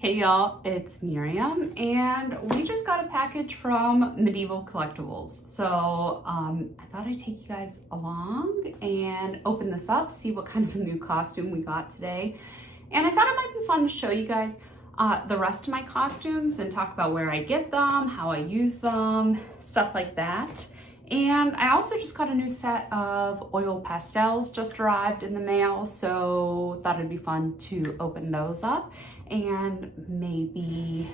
Hey y'all, it's Miriam, and we just got a package from Medieval Collectibles. So I thought I'd take you guys along and open this up, see what kind of a new costume we got today. And I thought it might be fun to show you guys the rest of my costumes and talk about where I get them, how I use them, stuff like that. And I also just got a new set of oil pastels just arrived in the mail, so thought it'd be fun to open those up and maybe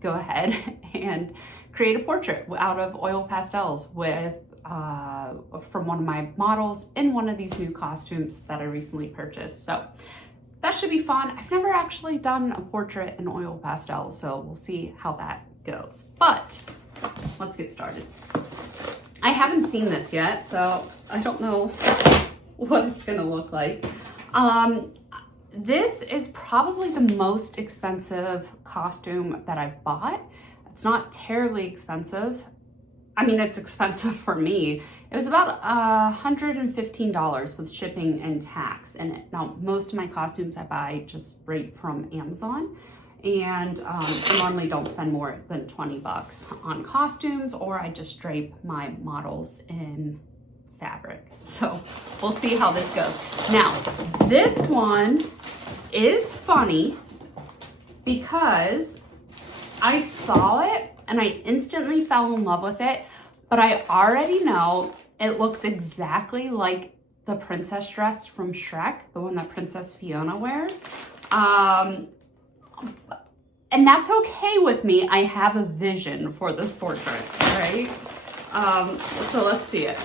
go ahead and create a portrait out of oil pastels with from one of my models in one of these new costumes that I recently purchased. So that should be fun. I've never actually done a portrait in oil pastels, so we'll see how that goes. But let's get started. I haven't seen this yet, so I don't know what it's gonna look like. This is probably the most expensive costume that I've bought. It's not terribly expensive. I mean, it's expensive for me. It was about $115 with shipping and tax. And now most of my costumes I buy just straight from Amazon. And I normally don't spend more than 20 bucks on costumes, or I just drape my models in fabric. So we'll see how this goes. Now, this one is funny because I saw it and I instantly fell in love with it, but I already know it looks exactly like the princess dress from Shrek, the one that Princess Fiona wears. And that's okay with me. I have a vision for this portrait, right? So let's see it.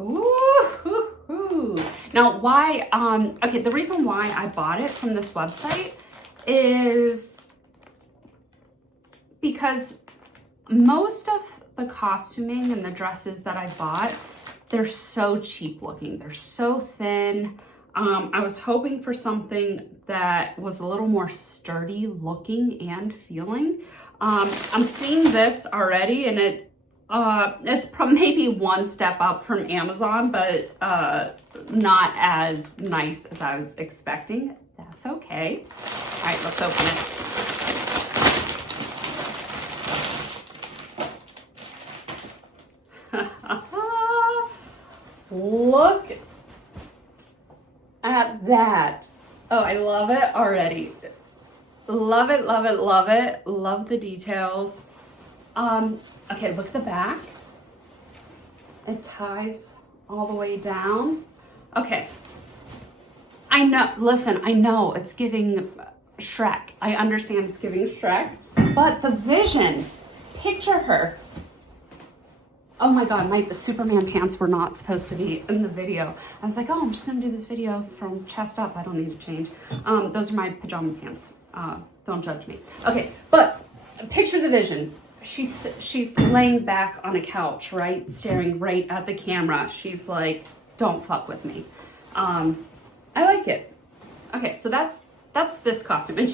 Ooh. Now, why, okay, the reason why I bought it from this website is because most of the costuming and the dresses that I bought, they're so cheap looking. They're so thin. I was hoping for something that was a little more sturdy looking and feeling. I'm seeing this already, and it's maybe one step up from Amazon, but not as nice as I was expecting. That's okay. All right, let's open it. Look at that. Oh, I love it already. Love it, love it, love it. Love the details. Okay, look at the back. It ties all the way down. Okay. I know it's giving Shrek. I understand it's giving Shrek, but the vision, picture her. Oh my God, my Superman pants were not supposed to be in the video. I was like, oh, I'm just gonna do this video from chest up. I don't need to change. Those are my pajama pants. Don't judge me. Okay, but picture the vision. She's laying back on a couch, right? Staring right at the camera. She's like, don't fuck with me. I like it. Okay, so that's this costume. And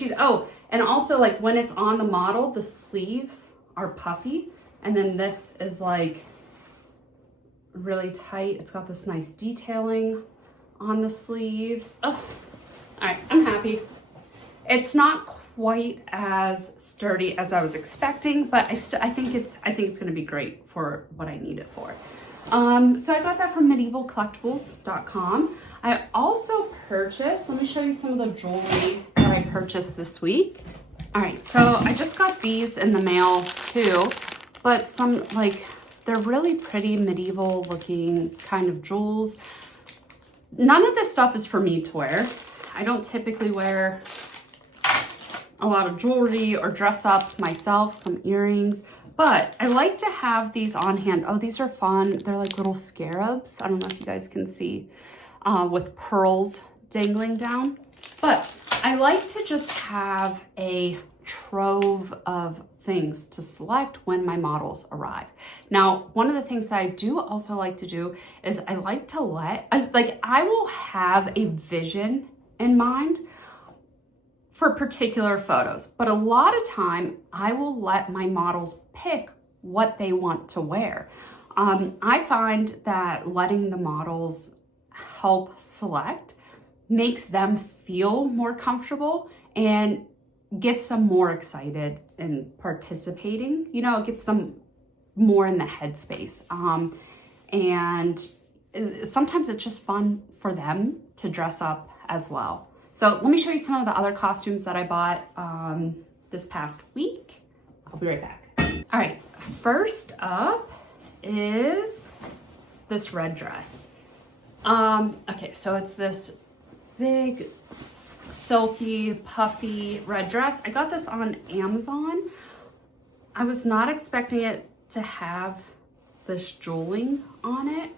and also like when it's on the model, the sleeves are puffy. And then this is like really tight. It's got this nice detailing on the sleeves. Oh, all right, I'm happy. It's not quite as sturdy as I was expecting, but I think it's gonna be great for what I need it for. So I got that from medievalcollectibles.com. I also purchased, let me show you some of the jewelry that I purchased this week. All right, so I just got these in the mail too, but some they're really pretty medieval looking kind of jewels. None of this stuff is for me to wear. I don't typically wear a lot of jewelry or dress up myself, some earrings, but I like to have these on hand. Oh, these are fun. They're like little scarabs. I don't know if you guys can see, with pearls dangling down. But I like to just have a trove of things to select when my models arrive. Now, one of the things that I do also like to do is I like to I will have a vision in mind for particular photos, but a lot of time I will let my models pick what they want to wear. I find that letting the models help select makes them feel more comfortable and gets them more excited and participating. You know, it gets them more in the headspace. And sometimes it's just fun for them to dress up as well. So let me show you some of the other costumes that I bought this past week. I'll be right back. All right, first up is this red dress. Okay, so it's this big, silky, puffy red dress. I got this on Amazon. I was not expecting it to have this jeweling on it.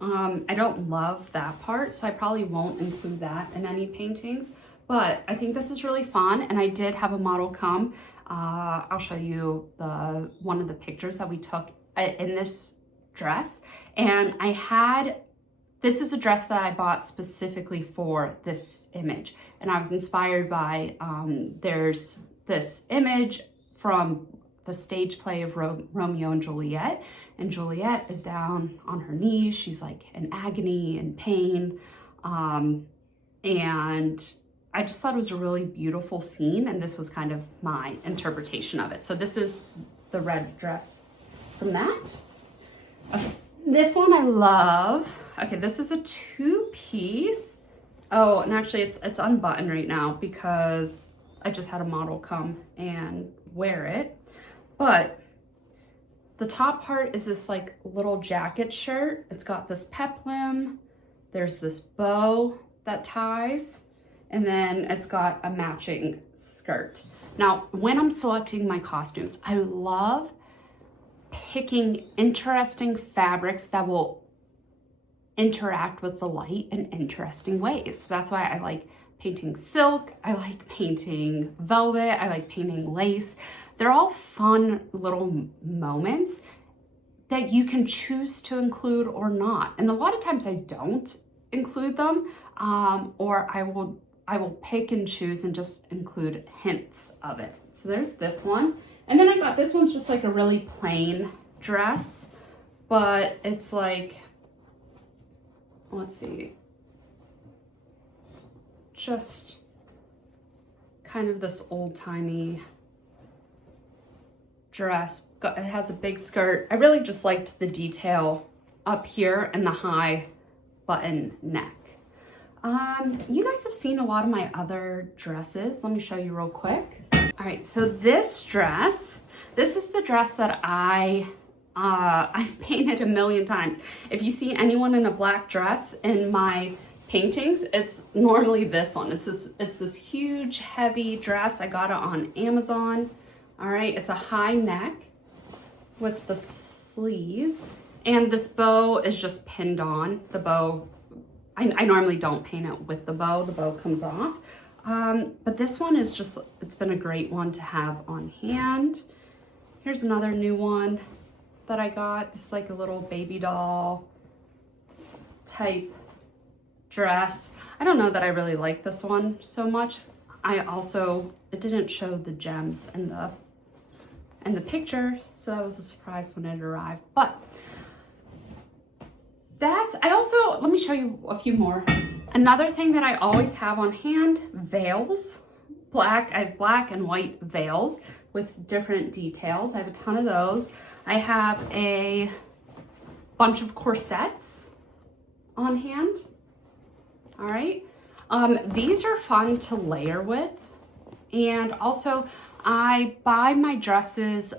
I don't love that part, so I probably won't include that in any paintings, but I think this is really fun, and I did have a model come. I'll show you one of the pictures that we took in this dress, and this is a dress that I bought specifically for this image, and I was inspired by, there's this image from the stage play of Romeo and Juliet is down on her knees. She's like in agony and pain. And I just thought it was a really beautiful scene, and this was kind of my interpretation of it. So this is the red dress from that. Okay, this one I love. Okay, this is a 2-piece. Oh, and actually it's unbuttoned right now because I just had a model come and wear it. But the top part is this like little jacket shirt. It's got this peplum. There's this bow that ties, and then it's got a matching skirt. Now, when I'm selecting my costumes, I love picking interesting fabrics that will interact with the light in interesting ways. So that's why I like painting silk. I like painting velvet. I like painting lace. They're all fun little moments that you can choose to include or not. And a lot of times I don't include them, or I will pick and choose and just include hints of it. So there's this one. And then I got this one's just like a really plain dress, but it's like, let's see, just kind of this old-timey dress. It has a big skirt. I really just liked the detail up here and the high button neck. You guys have seen a lot of my other dresses. Let me show you real quick. All right, so this is the dress that I've painted a million times. If you see anyone in a black dress in my paintings, it's normally this one. It's this huge, heavy dress. I got it on Amazon. All right, it's a high neck with the sleeves, and this bow is just pinned on. The bow, I normally don't paint it with the bow. The bow comes off. But this one is just, it's been a great one to have on hand. Here's another new one that I got. This is like a little baby doll type dress. I don't know that I really like this one so much. It didn't show the gems in the picture, so that was a surprise when it arrived. But let me show you a few more. Another thing that I always have on hand, veils. I have black and white veils with different details. I have a ton of those. I have a bunch of corsets on hand. All right. These are fun to layer with. And also I buy my dresses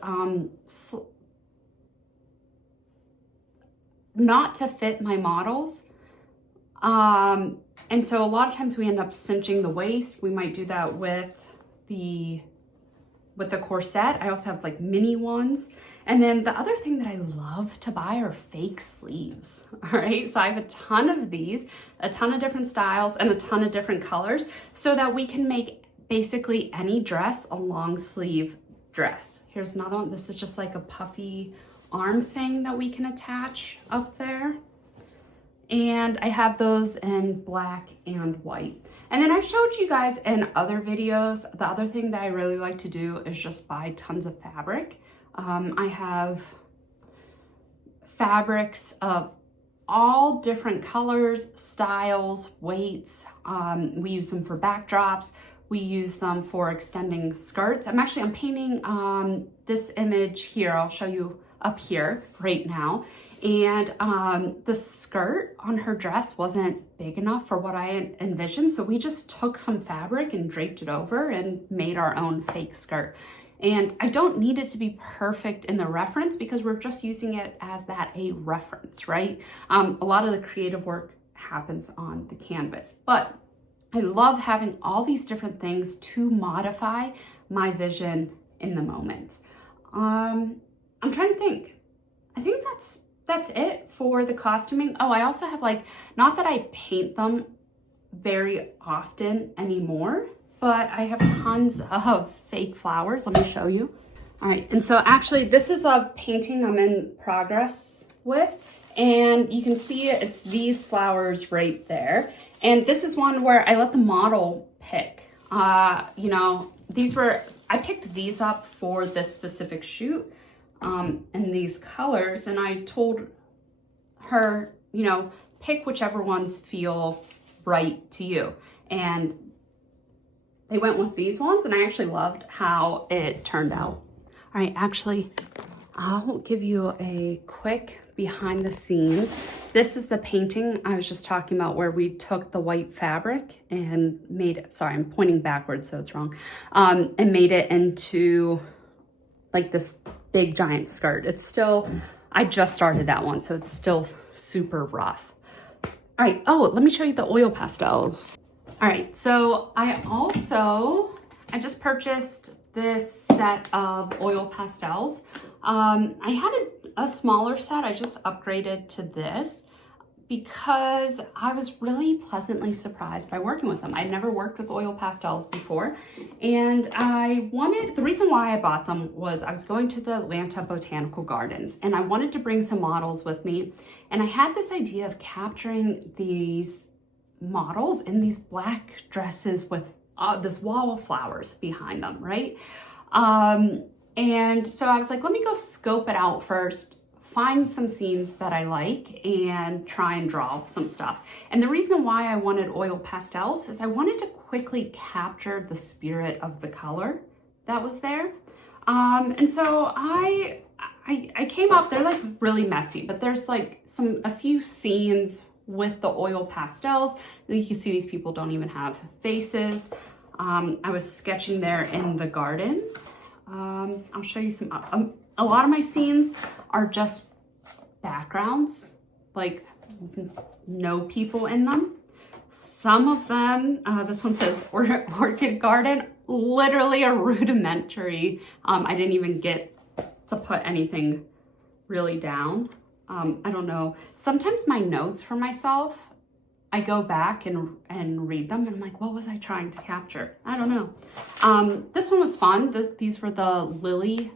not to fit my models. And so a lot of times we end up cinching the waist. We might do that with the corset. I also have like mini ones. And then the other thing that I love to buy are fake sleeves. All right, so I have a ton of these, a ton of different styles and a ton of different colors, so that we can make basically any dress a long sleeve dress. Here's another one. This is just like a puffy arm thing that we can attach up there. And I have those in black and white. And then I've showed you guys in other videos, the other thing that I really like to do is just buy tons of fabric. I have fabrics of all different colors, styles, weights, We use them for backdrops. We use them for extending skirts. I'm painting this image here. I'll show you up here right now. And the skirt on her dress wasn't big enough for what I envisioned. So we just took some fabric and draped it over and made our own fake skirt. And I don't need it to be perfect in the reference because we're just using it as a reference, right? A lot of the creative work happens on the canvas, but I love having all these different things to modify my vision in the moment. I'm trying to think. I think that's it for the costuming. Oh, I also have not that I paint them very often anymore, but I have tons of fake flowers. Let me show you. All right, and so actually this is a painting I'm in progress with, and you can see it's these flowers right there. And this is one where I let the model pick. You know, I picked these up for this specific shoot in these colors, and I told her, you know, pick whichever ones feel right to you. And they went with these ones, and I actually loved how it turned out. All right, actually, I'll give you a quick behind the scenes. This is the painting I was just talking about where we took the white fabric and made it, sorry, I'm pointing backwards so it's wrong, and made it into like this big giant skirt. It's still, I just started that one, so it's still super rough. All right, oh, let me show you the oil pastels. All right, so I just purchased this set of oil pastels. I had a smaller set. I just upgraded to this because I was really pleasantly surprised by working with them. I'd never worked with oil pastels before, and the reason why I bought them was I was going to the Atlanta Botanical Gardens and I wanted to bring some models with me, and I had this idea of capturing these models in these black dresses with this wall of flowers behind them, right? And so I was like, let me go scope it out first, find some scenes that I like, and try and draw some stuff. And the reason why I wanted oil pastels is I wanted to quickly capture the spirit of the color that was there. And so I came up, they're like really messy, but there's like a few scenes with the oil pastels. You can see these people don't even have faces. I was sketching there in the gardens. I'll show you some, a lot of my scenes are just backgrounds, like no people in them. Some of them, this one says orchid garden, literally a rudimentary. I didn't even get to put anything really down. I don't know. Sometimes my notes for myself, I go back and read them and I'm like, what was I trying to capture? I don't know. This one was fun. These were the lily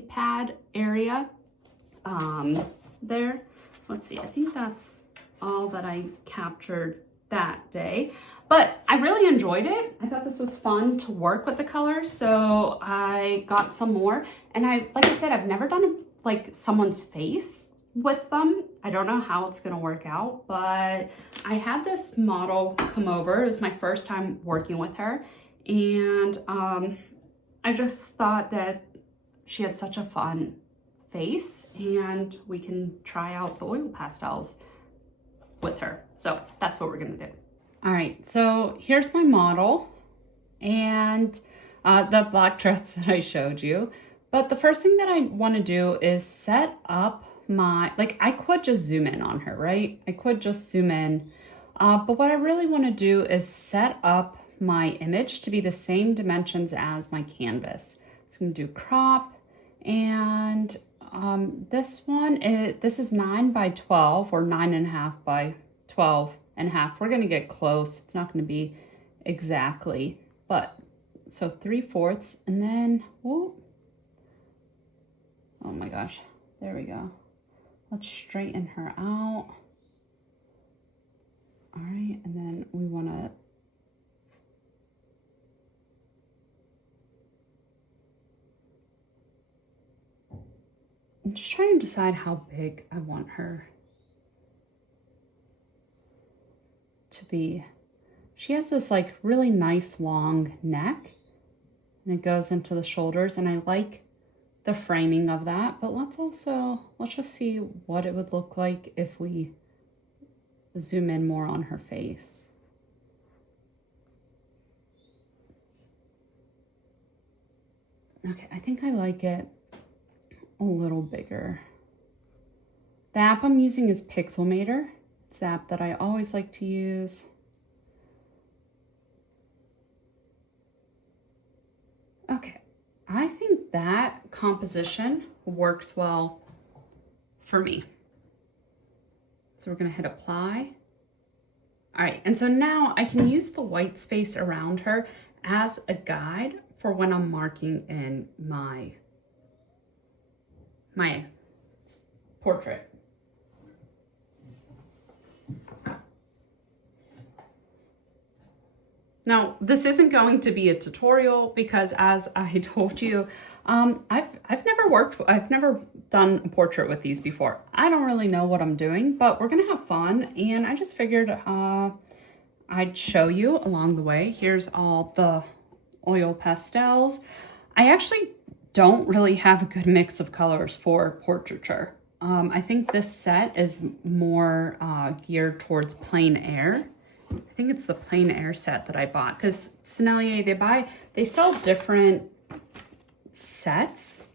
pad area there. Let's see, I think that's all that I captured that day. But I really enjoyed it. I thought this was fun to work with the colors, so I got some more. And like I said, I've never done like someone's face with them. I don't know how it's gonna work out, but I had this model come over. It was my first time working with her, and I just thought that she had such a fun face, and we can try out the oil pastels with her. So that's what we're gonna do. All right, so here's my model and the black dress that I showed you. But the first thing that I want to do is set up my, I could just zoom in on her, right? I could just zoom in. But what I really want to do is set up my image to be the same dimensions as my canvas. So I'm going to do crop, and this is 9 by 12 or 9.5 by 12.5. We're going to get close. It's not going to be exactly, but so 3/4, and then, whoop. Oh my gosh, there we go. Let's straighten her out. All right, and then we want to I'm just trying to decide how big I want her to be, she has this like really nice long neck and it goes into the shoulders, and I like the framing of that. But let's just see what it would look like if we zoom in more on her face. Okay, I think I like it a little bigger. The app I'm using is Pixelmator. It's the app that I always like to use. Okay, I think that composition works well for me. So we're gonna hit apply. All right, and so now I can use the white space around her as a guide for when I'm marking in my portrait. Now, this isn't going to be a tutorial because, as I told you, I've never done a portrait with these before. I don't really know what I'm doing, but we're gonna have fun, and I just figured I'd show you along the way. Here's all the oil pastels. I actually don't really have a good mix of colors for portraiture. I think this set is more geared towards plein air. I think it's the plein air set that I bought, because Sennelier, they sell different sets.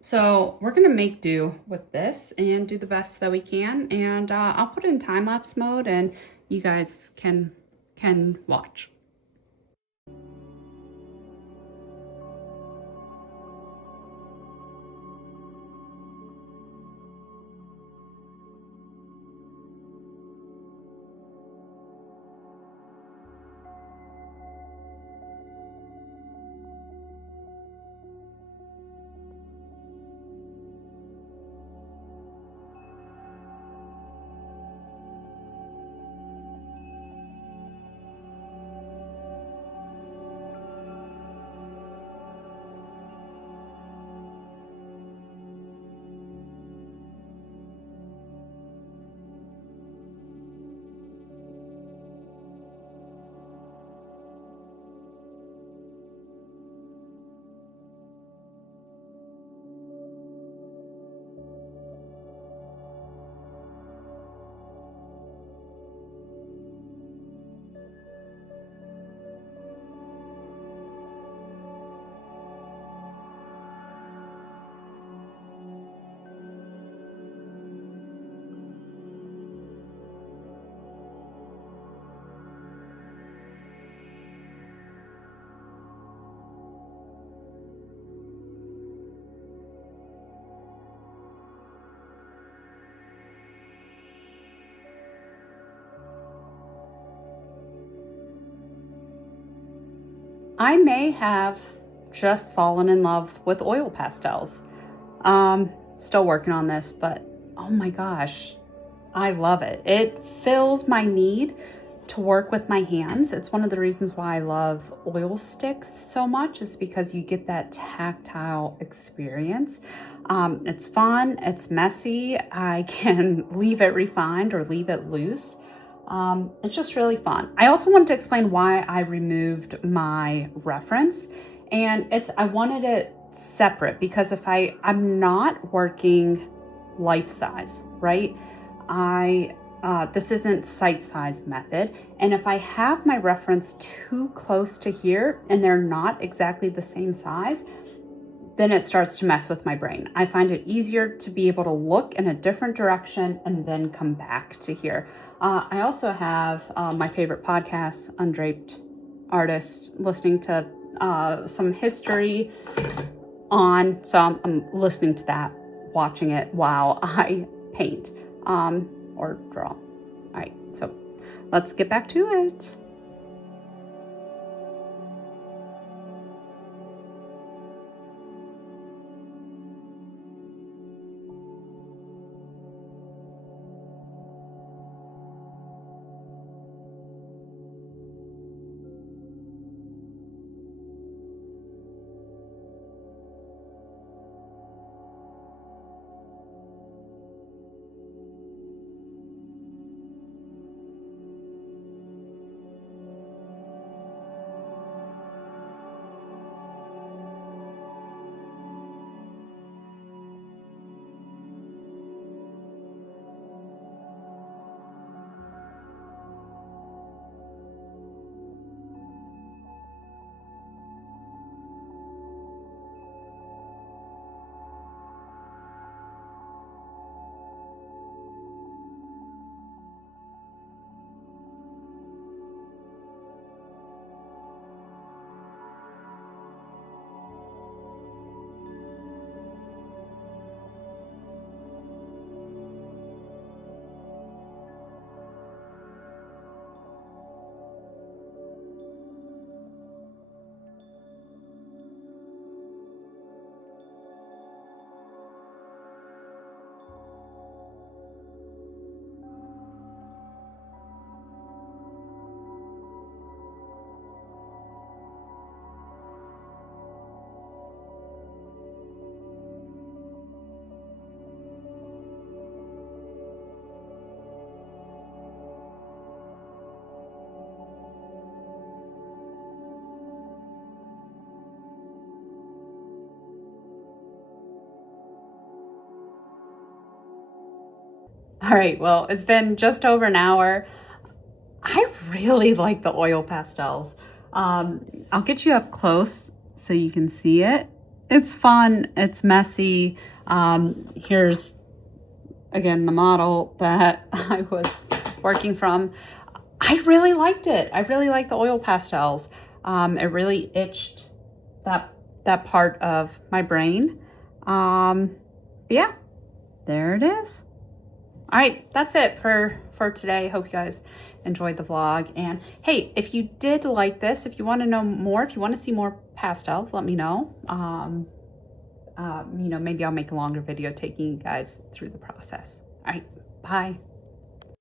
So we're gonna make do with this and do the best that we can. And I'll put it in time-lapse mode and you guys can watch. I may have just fallen in love with oil pastels. Still working on this, but oh my gosh, I love it. It fills my need to work with my hands. It's one of the reasons why I love oil sticks so much, is because you get that tactile experience. It's fun, it's messy. I can leave it refined or leave it loose. It's just really fun. I also wanted to explain why I removed my reference, and I wanted it separate because if I'm not working life size, right? This isn't sight size method. And if I have my reference too close to here and they're not exactly the same size, then it starts to mess with my brain. I find it easier to be able to look in a different direction and then come back to here. I also have my favorite podcast, Undraped Artist, listening to some history on. So I'm listening to that, watching it while I paint or draw. All right, so let's get back to it. All right, well, it's been just over an hour. I really like the oil pastels. I'll get you up close so you can see it. It's fun, it's messy. Here's, again, the model that I was working from. I really liked it. I really like the oil pastels. It really itched that part of my brain. Yeah, there it is. All right, that's it for today. Hope you guys enjoyed the vlog. And hey, if you did like this, if you want to know more, if you want to see more pastels, let me know. You know, maybe I'll make a longer video taking you guys through the process. All right, bye.